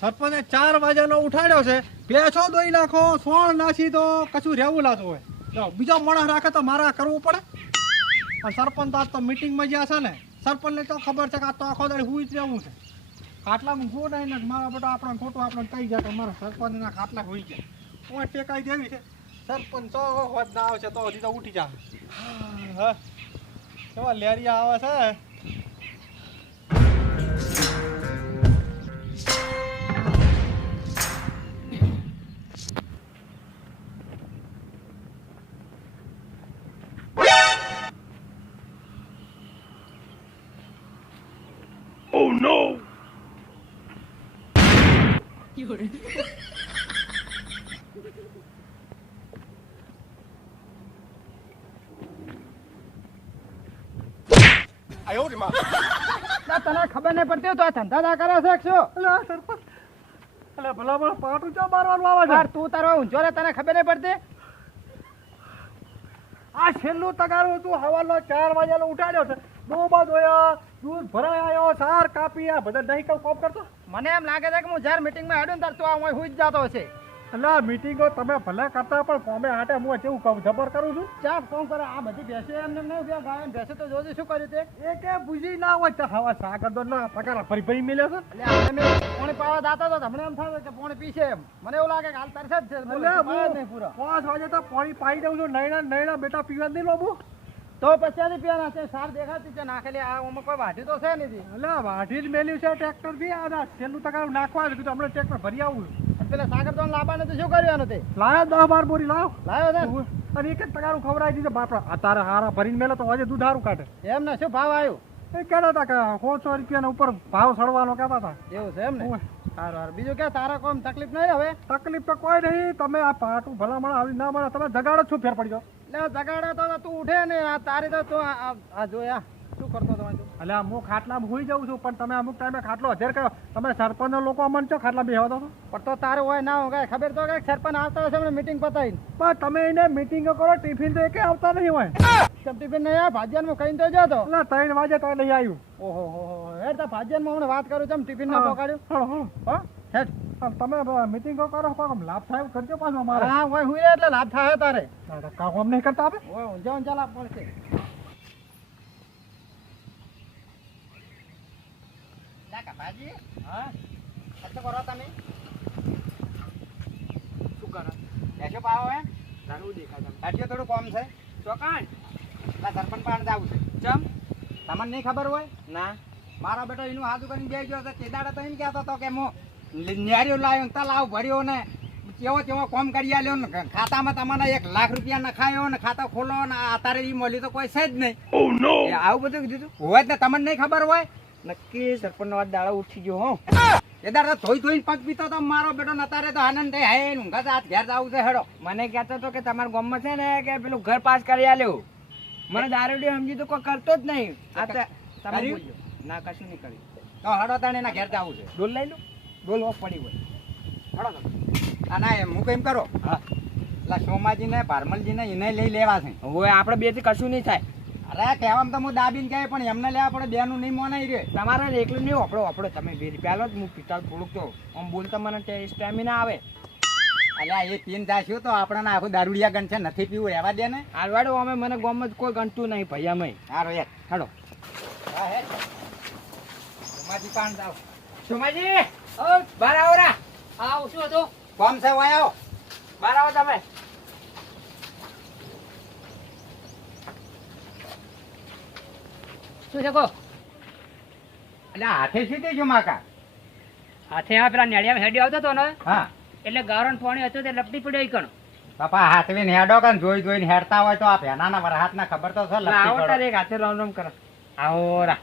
સરપંચે ચાર વાગ્યાનો ઉઠાડ્યો છે. પેછો દોઈ નાખો, સોણ નાખી તો કશું રહેવું લાતું હોય. જો બીજો માણસ રાખે તો મારા કરવું પડે. પણ સરપંચ આજ તો મિટિંગમાં જ્યાં છે ને. સરપંચને તો ખબર છે કે આ તો આખો દાડી હું જ રહેવું છે. ખાટલામાં ગોળ આવીને મારા બેટા આપણે ખોટું આપણે કહી જાય તો મારા સરપંચના ખાટલા હોઈ ગયા. હું ટેકાઈ દેવી છે. સરપંચ તો હોત ના આવશે તો હજી તો ઉઠી જાય હા. કેવા લેરિયા આવે છે. ના તને ખબર નહીં પડતી તો આ ધંધા ના કરે છે શું? સરપંચ. અલે ભલા ભલા પાટું ચા મારવાનું આવે છે? તું તારો ઊંચો રે તને ખબર નહીં પડતી? આ છેલ્લું તગારું તું હવાલો ચાર વાગ્યાનો ઉઠાડ્યો છે. ડોબા ધોયા દૂધ ભરાઈ આવ્યો સાર કાપી આ બધા નહીં કઉ કોપ કરતો મને એમ લાગે છે કે હું જ્યારે મીટિંગમાં હેડું ત્યારે તું હું હુઈ જ જાતો હશે. એટલે મીટિંગો તમે ભલે કરતા પણ કોમે હાટે હું જેવું કહું જબર કરું છું? ચા કોમ કરે. આ બધી ભેંસે એમને નહીં ઉભ્યા ગાય ને તો જોજે શું કર્યું તે? એ કે બુજી ના હોય તો હવા સાગર દો ના પગાર ફરી ફરી મિલે છે? એટલે પાણી પાવા દાતા તો હમણાં એમ થાય કે પાણી પીશે એમ. મને એવું લાગે કે હાલ તરસે જ છે નહીં પૂરા. પાંચ વાગે તો પાણી પાઈ દઉં છું નૈણા નૈણા બેટા પીવા નહીં લોબુ. તો પછી પીવાના છે સાર દેખાતી છે નાખેલી આ ઓમાં કોઈ વાઢી તો છે નથી એટલે વાઢી જ મેલ્યું છે ટ્રેક્ટરથી આ છેલ્લું તકાર નાખવા જ કીધું હમણાં ટ્રેક્ટર ભરી આવું પેલા સાગર તો લાવવાને તો શું કર્યું નથી લાયો દસ બાર બોરી લાવ. લાવ્યો અને એક જ તગારું ખવડાવી દીધું બાપડા. તારે હારા ભરીને મેલો તો હજે દૂધ હારું કાઢે. એમ ને શું ભાવ આવ્યો એ કહેતા હતા કે સોળસો રૂપિયાના ઉપર ભાવ સડવાનો કહેતા હતા. એવું છે એમ ને. સારું સારું બીજું કે તારા કોઈ તકલીફ નહીં હવે? તકલીફ તો કોઈ નહીં. તમે આ પાટું ભલામણ આવી ના મળે તમે જગાડો છું ફેર પડી જાઓ એટલે જગાડો તો તું ઉઠે ને. આ તારી તો તું આ- જોયા શું કરતો તમારે તું? એટલે હું ખાટલામાં હોઈ જાઉં છું પણ તમે અમુક ટાઈમે ખાટલો હજાર કર્યો. તમે સરપંચ લોકો અમન છો ખાટલા બેહવા દો પણ તો તારે હોય ના હોય ખબર તો કઈ સરપંચ આવતા હશે એમને મીટિંગ પતાવીને. પણ તમે એને મિટિંગો કરો ટિફિન તો એકે આવતા નહીં હોય. ટિફિન નહીં આ ભાજિયાનમાં કહીને તો જતો. ના ત્રણ વાગે તો લઈ આવ્યું. ઓહો હો હેડ તા ભાજિયાનમાં હમણાં વાત કરું છું ટિફિન ના. પકાડ્યું. હો હેડ. તમે મિટિંગો કરો આમ લાભ થાય કરજો પાછો અમારે. હા હોય હું એટલે લાભ થાય તારે. કામ નહીં કરતા આપણે હોય ઊંઝા ઊંઝા લાભ પડશે કાકાજી? હા? શું કરો તમે? શું કરો? બેસો પાવો હે. તારું દેખાતા સાચી થોડું કોમ છે. ચોકાણ? ના સરપંચ પાણ જાવું છે. ચમ? તમને નહીં ખબર હોય? ના. મારો બેટો એનું હાથું કરીને ગયો તે દાડે તો એમ કહેતો હતો કે હું ન્યારીઓ લાવ્યો લાવ ભર્યો ને કેવો કેવો કોમ કરી આલ્યો ને ખાતામાં તમને એક લાખ રૂપિયા નખાયો ને ખાતા ખોલો ને અત્યારે ઈ મળ્યું તો કોઈ છે જ નહીં. આવું બધું કીધું હોય જ ને તમને નહીં ખબર હોય? નક્કી સરપંચ વાત દાડો ઉઠી ગયો હો. એ દાડો ધોઈ ધોઈને પગ પીતો તો મારો બેટો નતારે તો આનંદ થઈ હે ઊંઘા હાથ ઘેર જવું છે હેડો. મને કહેતો હતો કે તમારા ગામમાં છે ને કે પેલું ઘર પાસ કરી આલ્યું. મને દારૂડી સમજી તો કોઈ કરતો જ નહીં. આ તો તમે ના કશું નહીં કર્યું. તો હડો તાણે એના ઘેર જવું છે. ડોલ લઈ લો. ડોલ ઓફ પડી હોય. હડો તો. આ ના એમ હું કેમ કરો? હા. એટલે સોમાજીને ભારમલજીને એને લઈ લેવા છે. હવે આપણે બેથી કશું નહીં થાય. અરે કહેવામાં તો હું દાબીને કહે પણ એમને લેવા પડે બેનું નહીં મોનાઈ રે તમારે એકલું નહીં આપણો વાપરો. તમે બે પહેલો જ હું પીતા થોડુંક તો આમ બોલતા મને સ્ટેમિના આવે. અલ્યા એ પીન જાશું તો આપણને આખું દારૂડિયા ગણ છે નથી પીવું રહેવા દે ને. હાલવાડો અમે મને ગામમાં જ કોઈ ગણતું નહીં ભાઈ અમે. હારો યાર હાડો હા હે સોમાજી પાન જાવ સોમાજી! ઓ બાર આવરા આવ શું હતું? કોમ છે વાય આવો. બહાર આવો તમે. શું છે કો એટલે હાથે શું છું માકા? હાથે આ પેલા નેડિયા હેડી આવતો હતો ને હા. એટલે ગારણ પાણી હતું તે લપટી પડ્યો ઈ કણ. બાપા હાથવીને હેડો કે જોઈ જોઈને હેડતા હોય તો આ ભેનાના હાથ ના ખબર તો છે લપટી આવો તારે એક હાથે રામ રામ કરો. આવો રા.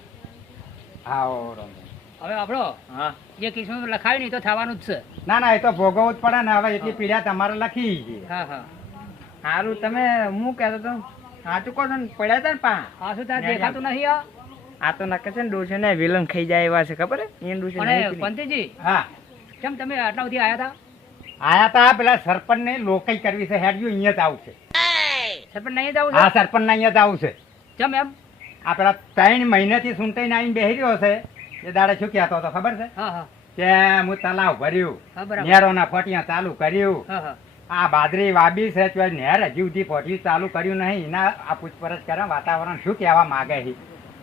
આવો રમે. હવે આપણો હા. જે કિસ્મત લખાવી નહીં તો થવાનું જ છે. ના ના એ તો ભોગવવું જ પડે ને હવે એટલી પીડા તમારે લખી હા હા. સારું તમે હું કહેતો તો? સાચું કહો પડ્યા હતા ને પા? આ શું તાર દેખાતું નથી આ આ તો નકે છે ને ડોસે ને વિલન ખાઈ જાય એવા છે ખબર એ ડોસે અને પંતજી હા. કેમ તમે આટલા સુધી આવ્યા હતા આયા તા પેલા સરપંચ ને લોકઈ કરવી છે હેડ્યું અહીંયા જ આવું સરપંચ નહીં જવું હા સરપંચ અહીંયા જ આવું છે. કેમ એમ? આ પેલા ત્રણ મહિનાથી સુનતાઈને આવીને બેહી રહ્યો છે. એ દાડે શું કહેતો હતો ખબર છે? હા હા. કે હું તલાવ ભર્યું નેરોના ફટિયા ચાલુ કર્યું. આ બાદરી વાબી છે તો નેર હજી સુધી ફોટી ચાલુ કર્યું નહીં. એના આ પૂછપરછ કરે વાતાવરણ શું કહેવા માગે છે?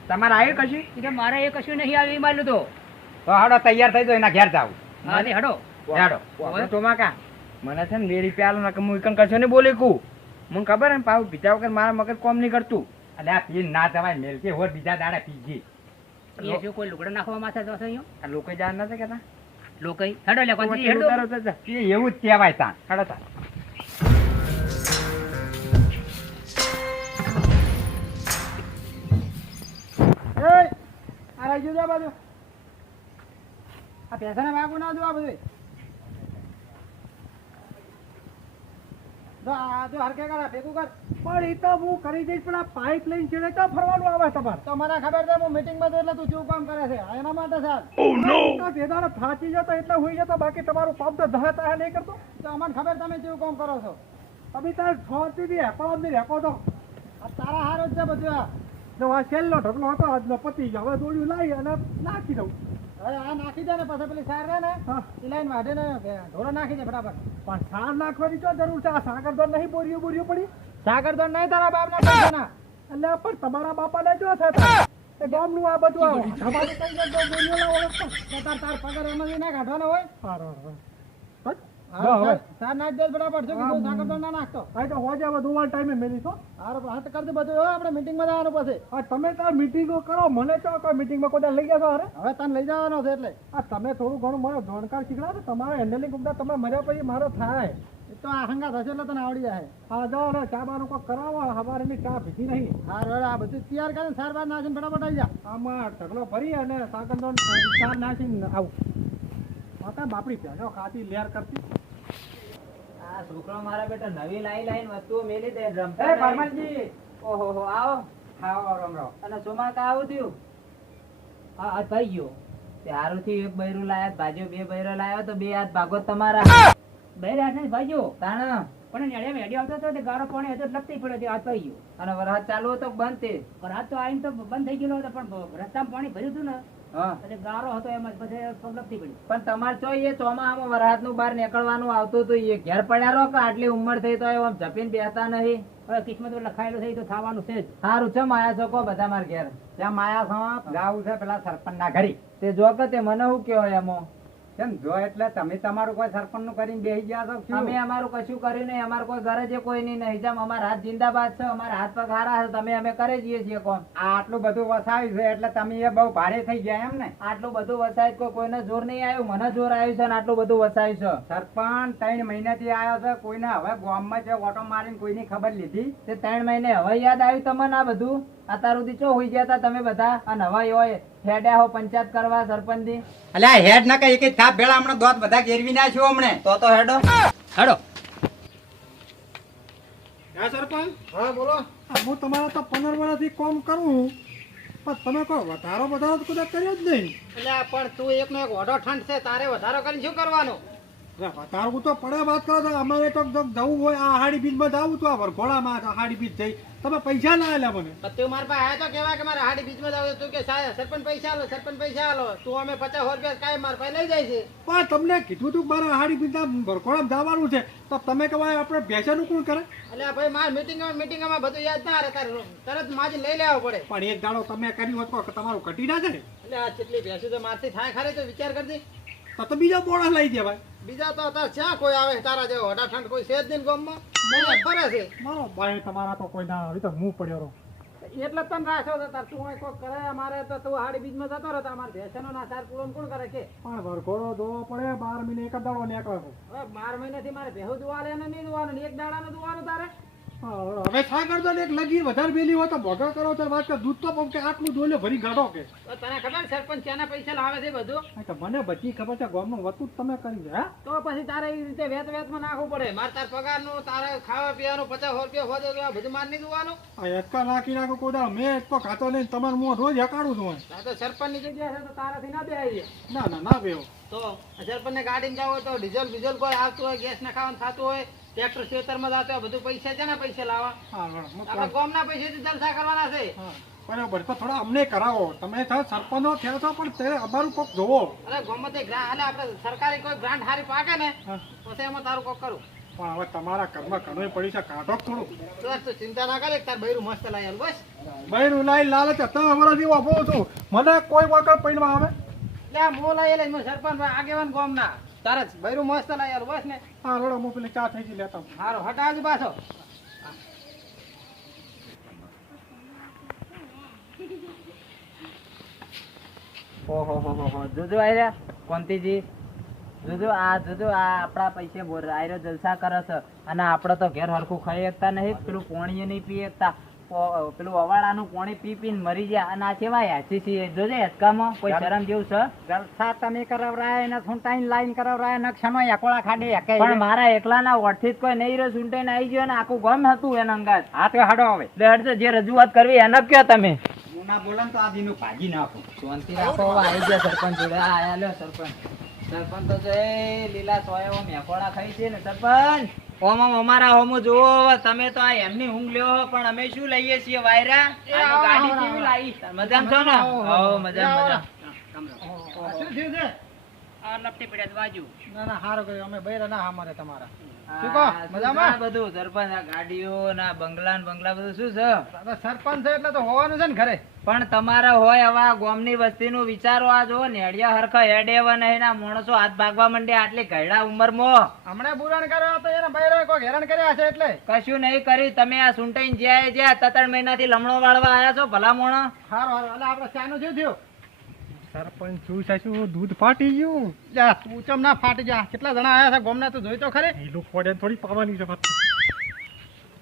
તમારે આવ્યું કશું? કે મારે એ કશું નહીં આવી માન્યું તો તો હાડો તૈયાર થઈ જાઓ એના ઘેર જાવ હા હડો. હેડો. તો કા? મને છે ને બે રૂપિયા આલો હું એકન કરશો ને બોલે કું મને ખબર હે ને પાછું પીધા વગર મારા મગજ કોમ નહીં કરતું. અને આ પીન ના જવાય મેલકે હોય બીજા દાડે પીજી એ જો કોઈ લુગડા નાખવા માથે જશે અહીંયા? લોકો જાણ નથી કેતા લોકો હેડો લે હેડો. તો એવું જ કહેવાય તાં હાલો તા ગયું આ બાજુ. આ પૈસાના ભાગું ના જો આ બધું જો આ જો હરકે કર ભેગું કર. પણ એ તો હું કરી દઈશ પણ આ પાઇપ લઈને છેડે તો ફરવાનું આવે તમારે. તો મને ખબર છે હું મીટિંગ એટલે તું શું કામ કરે છે? એના માટે થાચી જતો એટલે હોઈ જતો બાકી તમારું કામ તો ધહે તહે નહીં કરતો. તો અમને ખબર તમે કેવું કામ કરો છો? તમે તાર હેકો નહીં તો તારા હારો જ છે બધું આ આ છેલ્લો ઢગલો હતો આજનો પતિ ગયો. હવે દોડ્યું લાવી અને નાખી દઉં. હવે આ નાખી દે ને પછી પેલી સાર રહે ને એ લાઈન વાઢે ને ઢોરો નાખી દે બરાબર પણ સાર નાખવાની શું જરૂર છે? આ સાગર દોડ નહીં બોરીઓ બોરીઓ પડી? સાગર દોડ નહીં તારા બાપ ના એટલે પણ તમારા બાપાને જો થતા એ ગામનું આ બધું આ જમાનું કઈ લાવો તાર તાર પગાર એમાંથી ના કાઢવાનો હોય? હા, હવે. સાર નાખ દે બરાબર. છે કીધું સાગર તો ના નાખતો. હા તો હોજે હવે દુવાર ટાઈમે મેલી છો. હારું હાથ કરી બધું. હવે આપણે મીટિંગમાં જવાનું પછી. હા તમે તાર મીટિંગો કરો મને તો કોઈ મીટિંગમાં કોઈ લઈ જશો અરે? હવે તને લઈ જવાનો છે એટલે. આ તમે થોડું ઘણું મને જોણકાર શીખડાવો ને તમારે હેન્ડલિંગ ઉપડા તમે મજા પછી મારો થાય. તો આ હંગા થશે એટલે તને આવડી જાય. હા જાઓ ને ચા બાનું કોઈ કરાવો હવારેની ચા ભીતી નહીં. હા આ બધું તૈયાર કરીને સાર બાર નાખીને ફટાફટ આવી જા. આમાં ઢગલો ભરી અને સાકંદો ચાર નાખીને આવું. માતા બાપડી ભેગો ખાતી લેર કરતી? આ છોકરો મારા બેટા નવી લાઈ લાઈન વસ્તુઓ મેલી દે રમતા પરમાનજી ઓહો હો આવો. ખાવા રામ રામ. અને સોમા આવું થયું? હા આ થઈ ગયો. હારું થયું એક બૈરું લાયા ભાજો બે બૈરો લાયો તો બે હાથ ભાગો તમારા. બે રાત ને ભાઈઓ. તાણ. પણ નેડે મેડી આવતો હતો તે ગારો પાણી હતો લપતી પડ્યો તે આ થઈ ગયો. અને વરસાદ ચાલુ હતો બંધ તે? પણ તો આવીને તો બંધ થઈ ગયો હતો પણ રસ્તામાં પાણી ભર્યું હતું ને. એટલે ગારો હતો એમાં જ પછી પગ પડી પણ તમારે તો એ ચોમાહામાં વરસાદનું બહાર નીકળવાનું આવતું હતું એ ઘેર પડ્યા રહો કે આટલી ઉંમર થઈ તો એમ જપીને બેસતા નહીં? હવે કિસ્મત લખાયેલું થઈ તો થવાનું છે સારું છે માયા છો બધા મારા ઘેર. ત્યાં માયા છો જાવું છે પેલા સરપંચ ના ઘડી તે જો કે તે મને શું કયો એમાં? કેમ? જો એટલે તમે તમારું કોઈ સરપંચનું કરીને બેસી ગયા છો શું? અમારું કશું કર્યું નહીં. અમારું કોઈ ગરજ કોઈ નહીં. નહીં જેમ અમારા હાથ જિંદાબાદ છે અમારા હાથ પગ હારા છે તમે અમે કરે જઈએ છીએ કોણ? આટલું બધું વસાવ્યું છે એટલે તમે એ બહુ ભારે થઈ ગયા એમ ને? આટલું બધું વસાય કોઈ કોઈને જોર નહીં આવ્યું મને જોર આવ્યું છે ને આટલું બધું વસાયું છે. સરપંચ ત્રણ મહિનાથી આવ્યો છે કોઈને હવે ગામમાં માં ઓટો મારીને કોઈની ખબર લીધી? તે ત્રણ મહિને હવે યાદ આવ્યું તમને આ બધું? અત્યાર સુધી ચો હોઈ ગયા તમે બધા? અને હવે હોય હેડ્યા હો પંચાયત કરવા સરપંચની અલ્યા હેડ ના કઈ એક થાપ ભેળા હમણાં દોત બધા ગેરવી નાખ્યો હમણે? તો તો હેડો. હેડો. હા સરપંચ? હા બોલો. હું તમારા તો પંદર વર્ષથી કામ કરું પણ તમે કોઈ વધારો વધારો કદાચ કર્યો જ નહીં. એટલે પણ તું એકનો એક ઓઢો ઠંડ છે તારે વધારો કરીને શું કરવાનું? વધારવું તો પડે વાત કરો અમારે તો જો જવું હોય આ આહાડી બીજમાં જવું તો આ વરઘોડામાં આહાડી બીજ જઈ તમે પૈસા ના આલ્યા મને. તું મારા પાસે આવ્યો તો કેવા કે મારે હાડી બીચમાં જાવ તું કે સરપંચ પૈસા આલો સરપંચ પૈસા આલો. તું અમે પચાસ રૂપિયા કાંઈ મારા પાસે લઈ જાય છે. પણ તમને કીધું તું મારે આહાડી બીજના વરઘોડામાં જવાનું છે. તો તમે કહેવાય આપણે ભેંસાનું કોણ કરે? એટલે ભાઈ મારે મિટિંગમાં મિટિંગમાં બધું યાદ ના રહે તારે તરત માજી લઈ લેવો પડે. પણ એક દાડો તમે કર્યું હોત તમારું ઘટી ના જાય. એટલે આ કેટલી ભેંસું તો મારથી થાય ખરે તો વિચાર કરતી તો તો બીજા બોણા લઈ દેવાય બીજા તો અત્યારે ક્યાં કોઈ આવે? તારા જેવો હડા ઠંડ કોઈ છે જ નહીં ગામમાં? મને ફરે છે. મારો ભાઈ તમારા તો કોઈ ના આવી તો હું પડ્યો રહો. એટલે તને રાખ્યો છે તાર તું કોઈ કરે મારે તો તું હાડી બીજમાં જતો રહે અમારે ભેસનો ના સાર પૂરો કોણ કરે છે પણ વરઘોડો દોવો પડે બાર મહિને એક દાડો નીકળે હવે બાર મહિનાથી મારે ભેહું દુવા લે ને નહીં દુવાનું ને એક દાડાનું દુવાનું તારે? હવે થા કરજો ને એક લગી વધારે બેલી હોય તો ભોગા કરો તો વાત દૂધ તો કે આટલું લે ભરી ગાડો કે. તને ખબર સરપંચ ક્યાંના પૈસા લાવે છે બધું? તો મને બધી ખબર છે ગામનું વતું તમે કરી દે હા. તો પછી તારે એ રીતે વેત વેતમાં નાખવું પડે. મારે તાર પગારનું તારે ખાવા પીવાનું પચાસ રૂપિયા હોય તો બધું માર નહીં દુવાનું આ એટકા નાખી નાખો કોઈ દાડો મેં એટકો ખાતો લઈને તમારું મોં રોજ હકાડું છું તો સરપંચની જગ્યા છે તો તારાથી ના બેહાય ના ના ના બેહો. તો સરપંચને ગાડીને જવું તો ડીઝલ બીઝલ કોઈ આવતું હોય ગેસ ના ખાવાનું થતું હોય ટ્રેક્ટર ખેતરમાં જતો બધું પૈસા છે ને પૈસા લાવવા? આપણે ગામના પૈસેથી જલસા કરવાના છે. બરાબર તો થોડા અમને કરાવો. તમે સરપંચો થયા છો પણ તે અમારું કોક જોવો. અરે ગમે તે એટલે આપણે સરકારી કોઈ ગ્રાન્ટ હારી પાકે ને પછી એમાં તારું કોક કરું. પણ હવે તમારા ઘરમાં ઘણું પડી છે કાઢો થોડું. બસ તું ચિંતા ના કરે તાર બૈરું મસ્ત આલું, બસ. બહેન લાઈ લાલચ હતા અમારા જેવો આપો છું. મને કોઈ વખત પૈણવા આવે? એટલે આ મો લાવી લે સરપંચ આગેવાન ગોમ ના બૈરું મસ્ત આલું, બસ ને. હા રોડો હું પેલી ચા થઈ ગઈ લેતા હારો હટાજ પાછો. ઓહો હો હો હો. જોજો આયરા કોંતીજી. જોજો આ જોજો આ આપણા પૈસે બોર આયરો જલસા કરે છે. અને આપડે તો ઘેર હરખું ખાઈ શકતા નહીં પેલું પોણીએ નહીં પી શકતા પેલું અવાડાનું પોણી પી પીને મરી જાય અને આ કેવા યાચી છીએ જોજે હેચકામાં કોઈ શરમ જેવું છે? જલસા તમે કરાવરાય ને સુંટાઈ લાઈન કરાવરાય ને ક્ષણો એકોળા ખાડી એકે પણ મારા એકલાના ઓળથી જ કોઈ નહીં રહ્યો સૂંટાઈને આવી ગયો ને આખું ગમ હતું એના અંગાત. હા તો હાડો હવે. એટલે જે રજૂઆત કરવી એને કયો તમે. હું ના બોલે ને તો આ દીનું ભાજી નાખું. શાંતિ રાખો આવી ગયા સરપંચ જોડે. આ આયા લ્યો સરપંચ. સરપંચ તો જો લીલા સોયો મેકોળા ખાઈ છે ને સરપંચ. અમારા હોમું હવે તમે તો આ એમની ઊંઘ લ્યો પણ અમે શું લઈએ છીએ વાયરા? ગાડી કેવી લાવી મજામાં છો ને? હો મજામાં મજામાં શું થયું છે આ લપટી પડ્યા બાજુ ના ના હારું કર્યું. અમે બૈરા ના અમારે તમારા. શું કહો? મજામાં? બધું? સરપંચ આ ગાડીઓ ના બંગલા બંગલા બધું શું છે? સરપંચ એટલે તો હોવાનું છે ને ઘરે. પણ તમારા હોય હવે ગામની વસ્તીનું વિચારો આ જો નેડિયા હરખા હેડે નહીં ના માણસો હાથ ભાગવા માંડ્યા આટલી ઘરડા ઉંમરમાં. હમણાં બુરાણ કર્યો તો એને બૈરા કોઈ હેરાન કર્યા છે એટલે. કશું નહીં કર્યું. તમે આ સુંટાઈને જ્યાં જ્યાં ત્રણ મહિનાથી લમણો વાળવા આવ્યા છો ભલા મોણો હારું હારું. એટલે આપણે ચાનું શું થયું? સરપંચ શું છે દૂધ ફાટી ગયું. જા તું ચમ ના ફાટી જા. કેટલા જણા આયા છે ગોમના તો જોઈ તો ખરે? એ લોકો ફોડે થોડી પાવાની છે પાછી.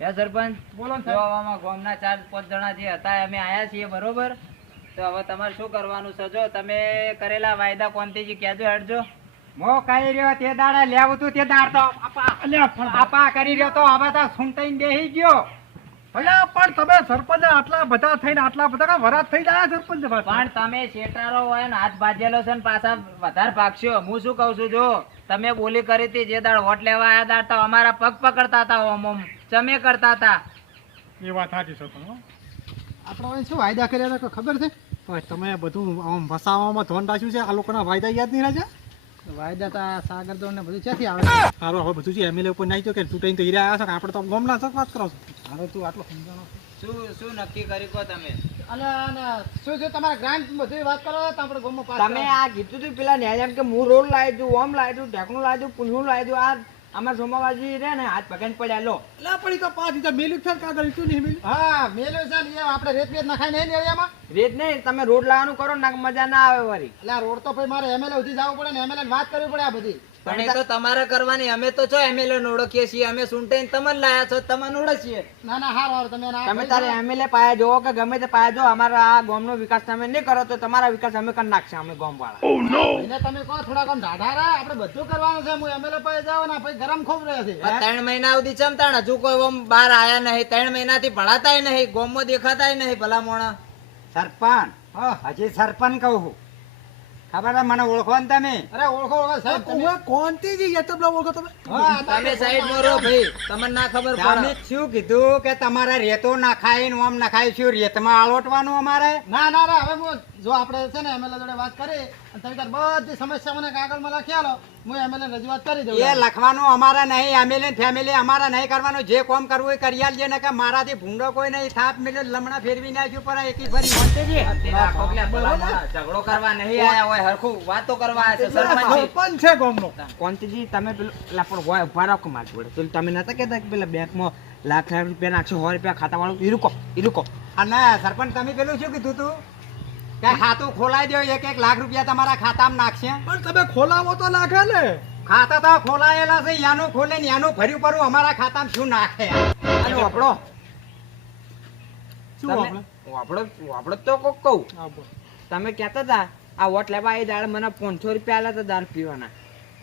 હે સરપંચ બોલો ને જોવામાં ગોમના ચાર પાંચ જણા જે હતા અમે આયા છીએ બરોબર? તો હવે તમારે શું કરવાનું છે? જો તમે કરેલા વાયદા કોંતીજી કહેજો હેડજો. મો કહી રહ્યો તે દાડા લેવું તું તે દાડ તો આપા કરી રહ્યો તો હવે તો સુંટાઈને બેહી ગયો. અલ્યા પણ તમે સરપંચ આટલા બધા થઈને આટલા બધા કા વરાત થઈ જાય સરપંચ પણ તમે શેટારો હોય ને હાથ ભાજેલો છે ને પાછા વધારે ભાગશો. હું શું કહું છું જો તમે બોલી કરી હતી જે દાડ વોટ લેવા આવ્યા દાડ તો અમારા પગ પકડતા હતા ઓમ ઓમ. ચમે કરતા હતા. એ વાત સાચી સરપંચ હો. આપણે શું વાયદા કર્યા હતા ખબર છે? તમે બધું આમ વસાવામાં ધોન રાખ્યું છે આ લોકોના વાયદા યાદ નહીં રહ્યા વાયદા તા સાગર દોડ ને બધું ક્યાંથી આવે? સારું હવે બધું છે એમએલએ ઉપર નાખ્યો કે ચૂંટાઈને તો હીરા આવ્યા છે આપણે તો ગમના છો વાત કરો છો? હવે તું આટલો સમજાણો શું શું નક્કી કરી કહો તમે? અને અને શું છે તમારા ગ્રાન્ટ બધી વાત કરો તો આપણે ગોમમાં પાસ તમે આ કીધું તું પેલા ન્યાય કે હું રોડ લાવી દઉં ઓમ લાવી દઉં ઢેકણું લાવી દઉં પુલનું લાવી દઉં આ અમાર સોમાબાજી રે ને હાથ પગન પડ્યા લો. એટલે પડી તો પાંચ હજાર મેલ્યું છે કાગળ શું નહીં મેલ્યું? હા મેલ્યું છે ને આપણે રેત વેત નખાય નહીં એરિયામાં રેત નહીં તમે રોડ લાવવાનું કરો ને મજા ના આવે વળી. એટલે રોડ તો ભાઈ મારે એમએલએ સુધી જવું પડે ને એમએલએ વાત કરવી પડે આ બધી. પણ એ તો તમારે કરવાની. અમે તો છો એમએલએ ઓળખીએ છીએ. અમે સુંટાઈને તમને લાયા છો તમને ઓળખીએ. ના ના હારું હારું તમે તમે તારે એમએલએ પાયા જોવો કે ગમે તે પાયા જો અમારા આ ગામનો વિકાસ તમે નહીં કરો તો તમારા વિકાસ અમે કરી નાખશે અમે ગામ વાળા એને તમે કહો થોડા કામ ઢાઢા રા આપણે બધું કરવાનું છે હું એમએલએ પાસે જાવ ને પછી ગરમ ખૂબ રહે છે ત્રણ મહિના સુધી ચમતાણ હજુ કોઈ ઓમ બહાર આયા નહીં ત્રણ મહિનાથી ભણાતાય નહીં ગામમાં દેખાતાય નહીં ભલા મોણા. સરપંચ હજી સરપંચ કહું છું. ખબર મને ઓળખો ને તમે? અરે ઓળખો ઓળખો સાહેબ તમે કોણથી જ યતબલા ઓળખો તમે? હા તમે સાઈડમાં રહો ભાઈ તમને ના ખબર તમે શું કીધું કે તમારે રેતો નખાય ને ઓમ નખાય શું રેતમાં આલોટવાનું અમારે? ના ના ના હવે હું જો આપણે છે ને એમએલએ જોડે વાત કરી અને તમે તાર બધી સમસ્યા મને કાગળમાં લખી આલો હું એમએલએ રજૂઆત કરી દઉં. એ લખવાનું અમારે નહીં એમએલએ ફેમિલી અમારે નહીં કરવાનું. જે કોમ કરવું એ કરી આલજે ને કે મારાથી ભૂંડો કોઈ નહીં. થાપ મેલે લમણા ફેરવી નાખ્યું પર એકી ફરી મોંટેજી. ઝઘડો કરવા નહીં આયા હોય હરખું વાતો કરવા આયા છે સરપંચ. છે ગામનો. કોંતીજી તમે પેલું પેલા પણ હોય ઊભા રાખો મારી જોડે. પેલું તમે નતા કહેતા કે પેલા બેંકમાં લાખ લાખ રૂપિયા નાખશો સો રૂપિયા ખાતા વાળું ઈ રૂકો ઈ રૂકો. અને સરપંચ તમે પેલું શું કીધું તું? કે ખાતું ખોલાઈ દો એક એક લાખ રૂપિયા તમારા ખાતામાં નાખશે. પણ તમે ખોલાવો તો નાખે ને. ખાતા તો ખોલાયેલા છે યાનું ખોલે ને યાનું ભર્યું પરું અમારા ખાતામાં શું નાખે? અને વાપડો શું વાપડો વાપડો તો કોક કહું. તમે કહેતા હતા આ વોટ લેવા એ દાડે મને પાંચસો રૂપિયા આલ્યા હતા દારૂ પીવાના.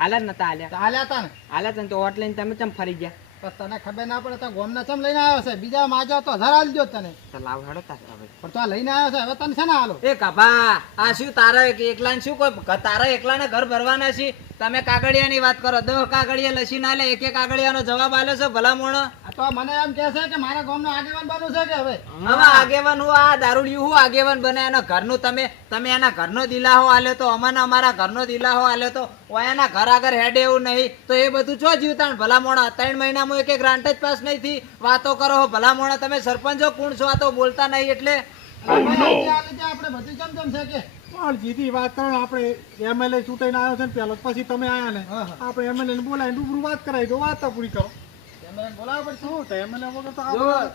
આલ્યા નતા આલ્યા. હાલ્યા હતા ને. આલ્યા હતા તો વોટ લઈને તમે ચમ ફરી ગયા? તને ખબર ના પડે તો ગોમના ચમ લઈને આવ્યો છે? બીજા માજા તો હજાર આલજો તને. લાવ હેડો તાર હવે. પણ તો લઈને આવ્યો છે. હવે તને છે ને હાલો એ કભા આ શું તારા એકલાને શું કોઈ તારા એકલા ઘર ભરવાના છે? તમે કાગળિયાની વાત કરો દસ કાગળિયા લસી ના લે એક એક કાગળિયાનો જવાબ આલે છે ભલા મોણો તો મને એમ કહે છે કે મારા ગામનો આગેવાન બનવું છે કે હવે? હવે આગેવાન હું આ દારૂડિયું હું આગેવાન બને એના ઘરનું તમે તમે એના ઘરનો દિલાહો આલે તો અમને અમારા ઘરનો દિલાહો આલે તો એના ઘર આગળ હેડે એવું નહીં. તો એ બધું છો જીવતા ભલા મોણા ત્રણ મહિનામાં એક એક ગ્રાન્ટ જ પાસ નહીં થી વાતો કરો હો ભલા મોણા તમે સરપંચો કોણ છો? આ તો બોલતા નહીં એટલે. આપણે બધું જમ જમ છે કે? પણ જીતી વાત કરો આપણે એમએલએ ચૂંટાઈને આવ્યો છે ને પેલો પછી તમે આયા ને આપણે એમએલએ ને બોલાવીને રૂબરૂ વાત કરાવી દો વાત પૂરી કરો.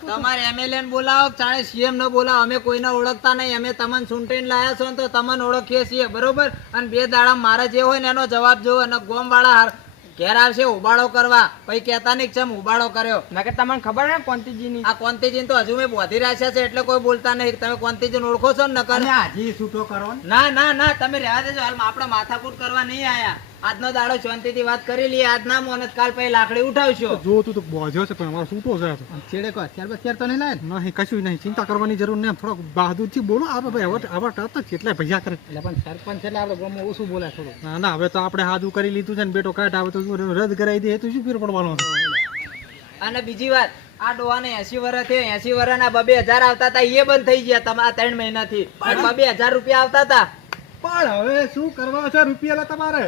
તમારે એમએલએ બોલાવો ચાહે સીએમ ન બોલાવો અમે કોઈને ઓળખતા નહીં અમે તમને ચૂંટીને લાયા છો ને તો તમને ઓળખીએ છીએ બરોબર? અને બે દાડા મારા જે હોય ને એનો જવાબ જોવો અને ગોમ વાળા ઘેર આવશે ઉબાળો કરવા. પછી કહેતા નહીં કે ચમ ઉબાળો કર્યો. નકર તમને ખબર ને કોંતીજીની આ કોંતીજી તો હજુ મેં બોધી રાખ્યા છે એટલે કોઈ બોલતા નહીં. તમે કોંતીજી ઓળખો છો ને નકર? હાજી છૂટો કરો ના ના ના તમે રહેવા દેજો. હાલ આપણે માથાકૂટ કરવા નહીં આયા. આજનો દાડો શાંતિથી વાત કરી લઈએ. આજ ના મોને કાલ પછી લાકડી ઉઠાવશો. જો તું તો બોજો છે પણ અમારો સૂટો છે તો. છેડે કો ત્યાર બાદ તો નહીં લાય નહીં કશું નહીં. ચિંતા કરવાની જરૂર નહીં. થોડોક બહાદુરથી બોલો. આપણે ભાઈ હવે હવે ટર્ટ જ કેટલાય પૈસા કરે. એટલે પણ સરપંચ છે એટલે આપણે ગામમાં ઓછું બોલાય થોડું ના ના હવે તો આપણે હાજુ કરી લીધું છે ને બેટો કાઢ. આવે તો રદ કરાવી દે તો શું ફેર પડવાનો અને બીજી વાત આ ડોવાને એસી વર્ષ થયો એસી વર્ષના બબે હજાર આવતા હતા એ બંધ થઈ ગયા તમારા ત્રણ મહિનાથી. બબે હજાર રૂપિયા આવતા હતા. પણ હવે શું કરવા છે રૂપિયા તમારે?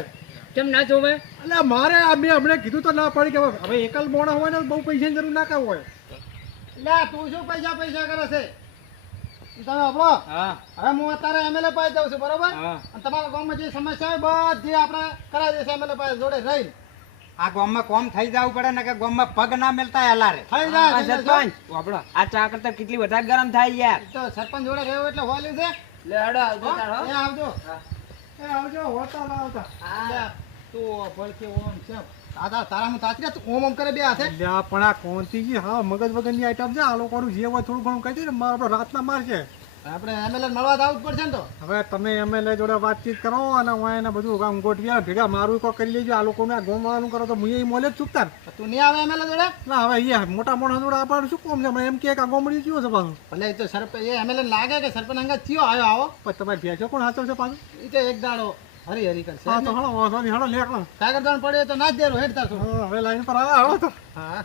કેમ ના જોવે? એટલે મારે આ મેં હમણાં કીધું તો ના પડી કે હવે એકલ મોણા હોય ને બહુ પૈસાની જરૂર ના કામ હોય. એટલે તું શું પૈસા પૈસા કરે છે? તમે આપણો હવે હું અત્યારે એમએલએ પાસે જાઉં છું બરોબર? અને તમારા ગામમાં જે સમસ્યા હોય બધી આપણે કરાવી એમએલએ પાસે જોડે રહીને. આ ગામમાં કોમ થઈ જવું પડે ને કે ગામમાં પગ ના મેલતા એલારે થઈ જાય આ સરપંચ. વાપરો આ ચા કરતા કેટલી વધારે ગરમ થાય યાર. તો સરપંચ જોડે રહેવું એટલે હોલ્યું છે. લે આવજો એ આવજો. એ આવજો હોતા આવતા. એટલે તું ભડકે ઓમ છે. દાદા તારા હું તાચરી તું ઓમ ઓમ કરે બે હાથે અલ્યા પણ આ કોંતીજી હા મગજ વગરની આઈટમ છે. આ લોકોનું જે હોય થોડું ઘણું કહી દે ને મારો રાતના માર છે આપણે એમએલએ મળવા આવવું પડશે ને તો. હવે તમે એમએલએ જોડે વાતચીત કરો અને હું એને બધું કામ ગોઠવ્યા ભેગા મારું કોઈ કરી લેજો. આ લોકોને આ ગોમવાનું કરો તો હું એ મોલે જ ચૂકતા. તું નહીં આવે એમએલએ જોડે? ના હવે એ મોટા મોટા જોડે આપણને શું કોમ છે? એમ કે આ ગોમડી કયો છે પાછું. ભલે તો સરપંચ એ એમએલએ લાગે કે સરપંચ અંગત ચિયો આવ્યો આવો. પણ તમારે ભેજો કોણ હાચવ છે પાછું? એ તો એક દાડો હરી હરી કરશે હા તો હળો વાંધો નહીં હળો લેખો કાગળ દાણ પડે તો ના જ દેરો હેડ તાર હવે લાઈન પર આવે હળો તો. હા.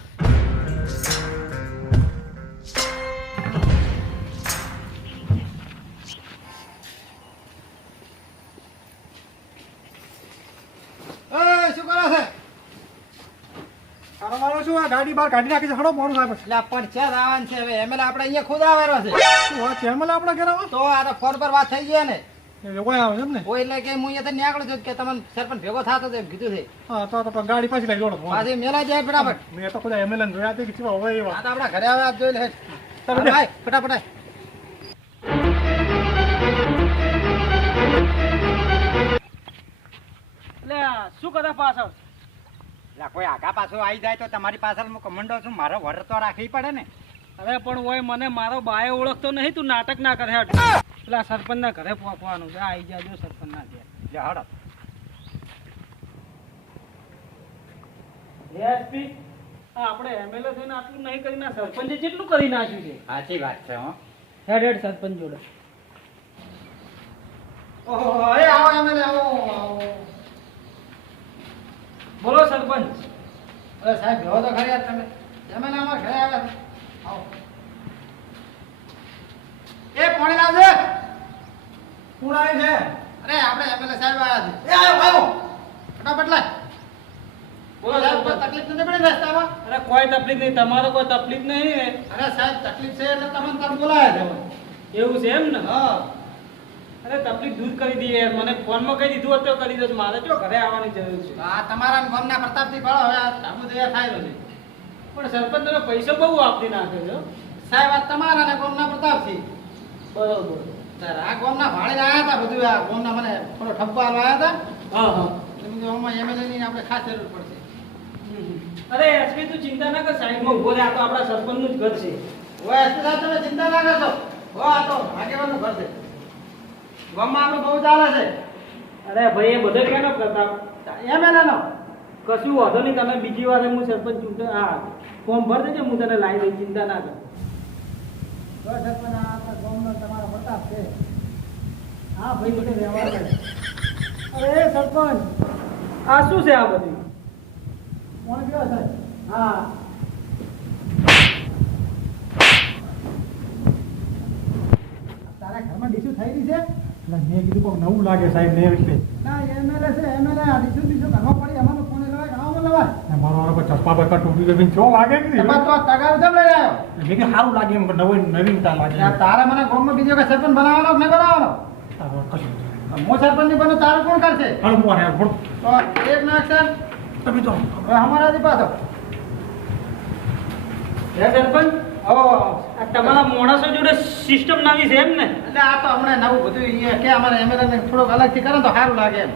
ગાડી બહાર કાઢી નાખી છે? હળો મોડું એટલે આ પડછાદ આવવાનું છે હવે એમએલએ આપણે અહીંયા ખુદ આવેલો છે. શું આપણા તો આ ફોન પર વાત થઈ ગઈ ને. એ કોઈ આવે ને? કોઈ એટલે કે હું અહીંયાથી નીકળું છું કે તમને સરપંચ ભેગો થતો એમ કીધું છે. હા તો તો ગાડી પાછી લઈ જોડો પાછી મેલા જાય ફટાફટ. મેં તો કોઈ એમએલએ જોયા હતી કે કેવા હોય એવા. આ આપણા ઘરે આવે આપ જોઈ લે. તમે. ભાઈ ફટાફટ. શું કરે પાછળ? કોઈ આગા પાછો આવી જાય તો તમારી પાછળ હું કમંડો છું. મારો વર તો રાખવી પડે ને. અરે પણ ઓય મને મારો બાય ઓળખતો નહીં તું નાટક ના કરે હેડ. પેલા સરપંચ ના ઘરે પહોંચવાનું છે આઈ જાજો સરપંચ ના ઘેર. જા હડ. એસપી. આપણે એમએલએ થઈને આટલું નહીં કરી ના સરપંચે જેટલું કરી નાખ્યું છે. સાચી વાત છે હો. હેડ હેડ સરપંચ જોડે. ઓહો, એ આવો એમએલએ આવો આવો. બોલો સરપંચ. અરે સાહેબ જો તો ખરી તમે. એમએલએ અમારા ઘરે આવ્યા. આવો એ પાણી લાવજે કોણ આવે છે? અરે આપણે એમએલએ સાહેબ આવ્યા છે. એ આવ્યો આવ્યો ફટાફટ લાય. બોલો સાહેબ કોઈ તકલીફ નથી પડી રસ્તામાં? અરે કોઈ તકલીફ નહીં તમારો કોઈ તકલીફ નહીં. અરે સાહેબ તકલીફ છે એટલે તમને તમ બોલાયા છે. એવું છે એમ ને? હા. અરે તકલીફ દૂર કરી દઈએ મને ફોનમાં કહી દીધું હતું કરી દો મારે જો ઘરે આવવાની જરૂર છે. આ તમારા ગામના પ્રતાપથી ફળો. હવે આ ધાબુ તૈયાર થાય રહ્યું છે. પણ સરપંચ તમે પૈસા બહુ આપી નાખે છો. સાહેબ આ તમારા ને ગોમના પ્રતાપથી બરોબર. સર આ ગોમના ભાડે આવ્યા હતા બધું આ ગોમના મને થોડો ઠપકો આલવા આવ્યા હતા. હા હા. એમાં એમએલએ ની આપણે ખાસ જરૂર પડશે. અરે એસપી તું ચિંતા ના કર સાઈડમાં ઊભો રહે આ તો આપણા સરપંચનું જ ઘર છે. ઓ એસપી સાહેબ તમે ચિંતા ના કરશો. ઓ આ તો આગેવાનનું ઘર છે. ગામમાં આપણું બહુ ચાલે છે. અરે ભાઈ એ બધો કેનો પ્રતાપ? એમએલએ નો કશું વાંધો નહીં તમે બીજી વાર હું સરપંચ ચૂંટે હા ફોર્મ ભર દેજો હું તને લાવી દઈશ ચિંતા ના કર. તો સરપંચ આ આપણા ગામનો તમારો પ્રતાપ છે. હા ભાઈ બધે વ્યવહાર અરે સરપંચ! આ શું છે આ બધું? કોણ કયો સાહેબ? હા. તારા ઘરમાં ડીશું થઈ રહી છે? મેં કીધું કોક નવું લાગે સાહેબ ને એટલે ના એમએલએ છે એમએલએ આ ડીશું ડીશું ઘરમાં પડી અમારો કોને લેવાય ગામમાં લેવાય ને મારો લાગે? તો તગાર લઈ આવ્યો? સારું લાગે એમ નવી નવીનતા લાગે તારે મને ગામમાં બીજો કે સરપંચ બનાવવાનો કે નહીં બનાવવાનો? કશું હું સરપંચની બનું તારું કોણ કરશે? હાલો મોર તો એક ના અક્ષર તમે તો હવે અમારાથી પાછો. હે સરપંચ? ઓ આ તમારા માણસો જોડે સિસ્ટમ નવી છે એમ ને? એટલે આ તો હમણાં નવું બધું કે અમારે એમએલએ ને થોડોક અલગથી કરે તો સારું લાગે એમ.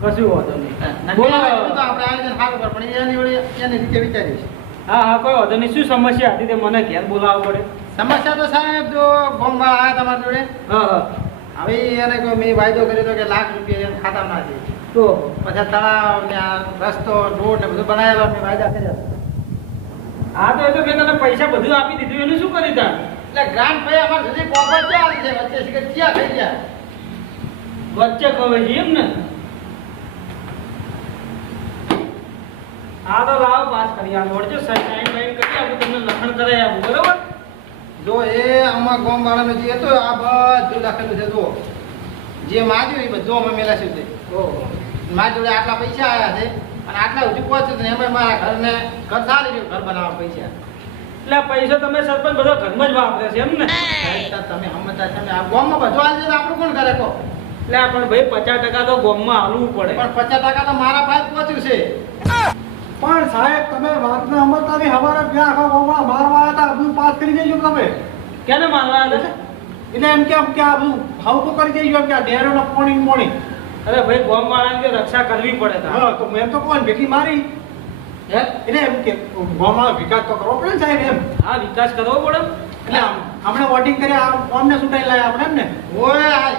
કશું વાંધો નહીં. બોલો. તો આપણે આયોજન સારું કર પણ એની વળી એની રીતે વિચારીશ હા હા કોઈ વાંધો નહીં. શું સમસ્યા હતી તે મને ઘેર બોલાવવું પડે. સમસ્યા તો સાહેબ જો ગોમવાળા આવ્યા તમારા જોડે. હા હા. હવે એને કોઈ મેં વાયદો કર્યો હતો કે લાખ રૂપિયા એને ખાતા નાખી તો? પછી તળાવ ને આ રસ્તો રોડ ને બધું બનાવેલો મેં વાયદા કર્યા. હા તો એ તો મેં તને પૈસા બધું આપી દીધું એનું શું કરી તા એટલે ગ્રાન્ટ ભાઈ અમારે સુધી ક્યાં આવી છે વચ્ચે ક્યાં થઈ ગયા વચ્ચે કહે છે એમ ને? હા તો લાવો પાસ કરી આપો વળજો સાઈન બાઈન કરી આપું તમને લખણ કરાવી આપું બરોબર? જો એ આમાં ગોમ વાળાનો જે હતો આ બધું લખેલું છે જો જે માગ્યું એ બધું અમે મેલાશું છે મારી જોડે આટલા પૈસા આવ્યા છે અને આટલા સુધી પહોંચ્યું ને એમાં મારા ઘરને ઘર સારી રહ્યું ઘર બનાવવા પૈસા. એટલે પૈસા તમે સરપંચ બધો ઘરમાં જ વાપરે છે એમ ને? તમે સમજતા છે ને આ ગોમમાં બધું આવી જાય તો આપણું કોણ કરે કહો? એટલે પણ ભાઈ પચાસ ટકા તો ગોમમાં હાલવું પડે. પણ પચાસ ટકા તો મારા પાસે પહોંચ્યું છે. પણ સાહેબ તમે વાતને સમજતા નહીં હવારે બે આખા ગામમાં મારવા આવ્યા હતા બધું પાસ કરી દેજો તમે. કેને મારવા હતા? એટલે એમ કેમ કે આ બધું તો કરી દેજો એમ કે આ ડેરોનો પોણી મોણી. અરે ભાઈ ગોમ વાળાને કે રક્ષા કરવી પડે. હા તો મેં તો કોણ ભેટી મારી. હે? એટલે એમ કે ગામમાં વિકાસ તો કરવો પડે ને સાહેબ એમ. હા વિકાસ કરવો પડે. એટલે આમ હમણાં વોટિંગ કરી આ અમને સુટાઈ લાયા આપણે એમ ને ઓય આ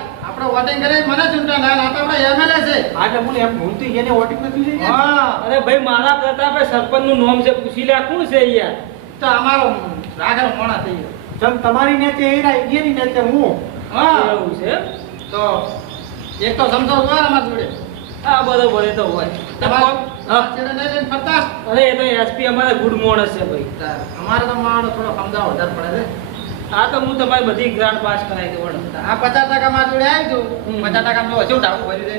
આપણે વોટિંગ કરે મને ચૂંટણી ના આ તો આપણે એમએલએ છે. હા એટલે હું એમ ભૂલતી એને વોટિંગ નથી જોઈએ હા. અરે ભાઈ મારા પ્રતાપે સરપંચનું નામ છે પૂછી લે કોણ છે યાર તો અમારો રાઘવ મોણા થઈ ગયો. જેમ તમારી નેચે એ રાય એની નેચે હું? હા. એવું છે તો એક તો સમજાવ તો અમારા જોડે. હા બરોબર એ તો હોય. તમારો હા. છેડે નહીં લઈને ફરતા? અરે એ તો એસપી અમારે ગુડ મોણસ છે ભાઈ. અમારે તો મારો થોડો સમજાવ વધારે પડે હા તો હું તમારી બધી ગ્રાન્ટ પાસ કરાવી દઉં વડો. આ પચાસ ટકા માં જોડે આવી હમ. પચાસ ટકા તો હજુ ડાકું ભર્યું છે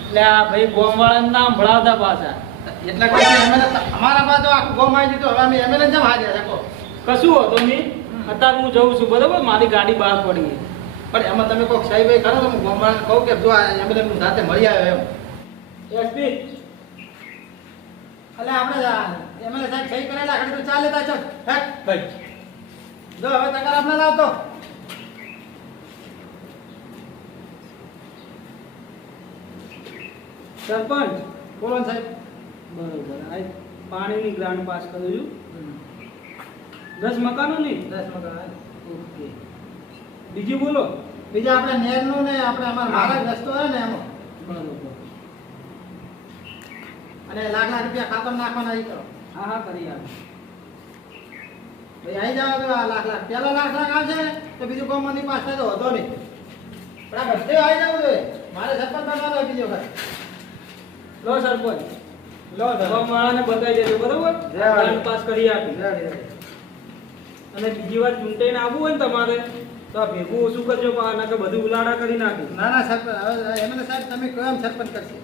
એટલે આ ભાઈ ગોમ વાળાનું નામ ભણાવતા પાછા. એટલે અમારા પાસે આખું ગોમ આવી દીધું હવે અમે એમએલએ જેમ હાજર રાખો કશું હતો નહીં. અત્યારે હું જઉં છું બરોબર? મારી ગાડી બહાર પડી ગઈ પણ એમાં તમે કોઈક સહી ભાઈ કરો તો હું ગોમ વાળાને કહું કે જો આ એમએલએ નું સાથે મળી આવ્યો એમ. એસપી એટલે આપણે એમએલએ સાહેબ સહી કરેલા ખરી તો ચાલે તા ચાલ હેક ભાઈ. જો હવે તકાર આપણે લાવતો. સરપંચ બોલો સાહેબ. બરોબર આ પાણીની ગ્રાન્ટ પાસ કરું છું. દસ મકાનો નહીં? દસ મકાન ઓકે. બીજું બોલો. બીજા આપણે નેરનું ને આપણે અમારા મારા રસ્તો હોય ને એમાં. બરોબર. અને લાખ લાખ રૂપિયા ખાતર નાખવાના એ કરો. હા હા કરી આપો આવી જાવ તો લાખ લાખ. પેલા લાખ લાખ આવશે તો બીજું કોમની પાસ થાય તો હતો નહીં. પણ આ બધે આવી જવું જોઈએ. મારે સરપંચ બનવાનો હોય બીજો વખત. લો સરપંચ. લો વાળાને બતાવી દેજો બરોબર? પાસ કરી આપી. અને બીજી વાર ચૂંટાઈને આવવું હોય ને તમારે તો આ ભેગું ઓછું કરજો પણ આના કે બધું ઉલાડા કરી નાખ્યું ના ના સરપંચ હવે એમને સાહેબ તમે કેમ એમ સરપંચ કરશો?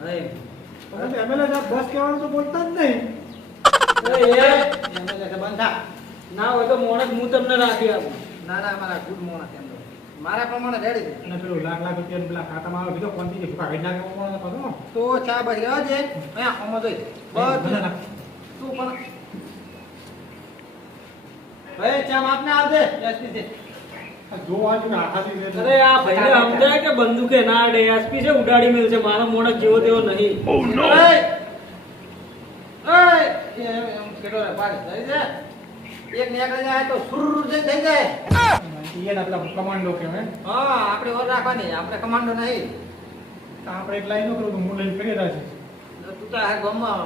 હવે એમએલએ સાહેબ બસ કહેવાનું તો બોલતા જ નહીં. અરે એ. એમએલએ બંધા ના હોય તો મોણસ હું તમને રાખી આપું. ના ના મારા ગુડ મોણા એમ મારા પ્રમાણે રેડી છે. અને પેલું લાખ લાખ રૂપિયા પેલા ખાતામાં આવે બીજો કોણ દીધી ફૂકા કાઢી નાખે કોણ હતો તો ચા બસ રહેવા દે. અહીંયા આમાં જોઈ. બધું તું પણ. ભાઈ ચા આપને આવજે એસપી છે. અરે આ ભાઈને સમજાય કે બંદૂકે ના અડે એસપી છે ઉડાડી મેલ છે. મારો મોણક જેવો તેવો નહીં. એ રે થઈ જાય એક નીકળી જાય તો સુર થઈ જાય. એના પેલા કમાન્ડો કહેવાય. હા આપણે ઓર રાખવાની આપણે કમાન્ડો નહીં. તો આપણે એટલા લાઈન કરું હું લઈને ફરી રહ્યા છે. તું તો આ ગામમાં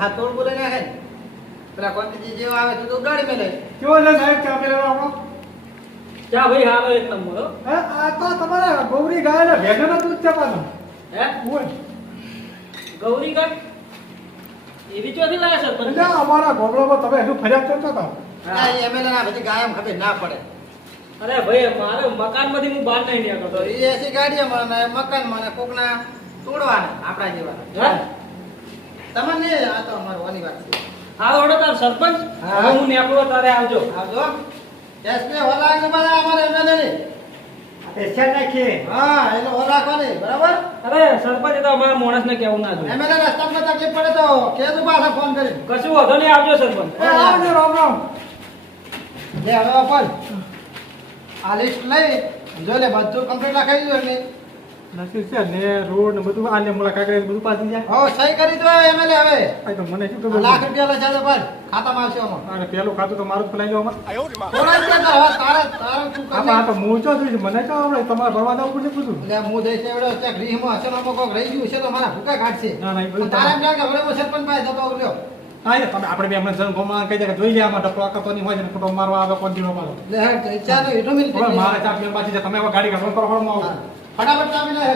હાથ તોડ બોલે નાખે ને. પેલા કોંતીજી જેવો આવે તું તો ઉડાડી મેલે. કેવો છે સાહેબ ચા પેલા આપણો? ચા ભાઈ હાલો એક નંબર હે. આ તો તમારા ગૌરી ગાયના ભેગાના દૂધ છે પાછો હે? ઓય ગૌરી કાંઈ? એવી ચોથી લાયા છે? અમારા ગોબળામાં તમે એનું ફરિયાદ કરતા હતો. ના, એ ના ખબર ના પડે. અરે ભાઈ મારે મકાનમાંથી હું બહાર નહીં નીકળતો. એ એસી ગાડીઓ મને મકાન મને કોકના તોડવાના આપણા જેવા. તમને આ તો અમારો વાની વાત છે. હા ઓડો તાર સરપંચ? હું. નીકળું તારે આવજો. આવજો. એસપી હોલા કે બધા અમારે MLA ને નાખીએ હા એટલે હોલા કોને બરાબર? અરે સરપંચ તો અમારા માણસને કેવું ના જોઈએ. રસ્તા રસ્તામાં તકલીફ પડે તો? કેજો પાછા ફોન કરી કશું વધો નહીં આવજો સરપંચ. આવજો રામ રામ. લે હવે ઓપન. આ લિસ્ટ લઈ જો લે બધું કમ્પ્લીટ લખાઈ દો ને નસીબ છે ને રોડ ને બધું આને મુલાકાત કરી બધું પાછી જાય હો સહી કરી દો એમએલએ હવે. આ તો મને શું ખબર લાખ રૂપિયા લઈ જાજો ભાઈ ખાતામાં આવશે આમાં. અને પેલું ખાતું તો મારું જ ખોલાઈ ગયું અમારે થોડા રૂપિયા તો હવે તારા તારા શું આમાં આ તો મૂંચો જોઈ છે મને તો આપણે તમારે ભરવા દઉં પડશે પૂછું એટલે હું જઈશ એવડો ત્યાં ગૃહમાં હશે ને અમુક રહી ગયું છે તો મારા ભૂકા કાઢશે. ના, ના, તારા પણ કે હવે હું સરપંચ પાસે જતો રહ્યો. હા એ તમે આપણે બે હમણાં જન ગોમા કહી દે કે જોઈ લે નહીં હોય ને ખોટો મારવા આવે કોણ દીનો મારો લે મારે ચાપ મેં તમે ગાડી કાઢો કરો હળમાં આવો. ફટાફટ લે.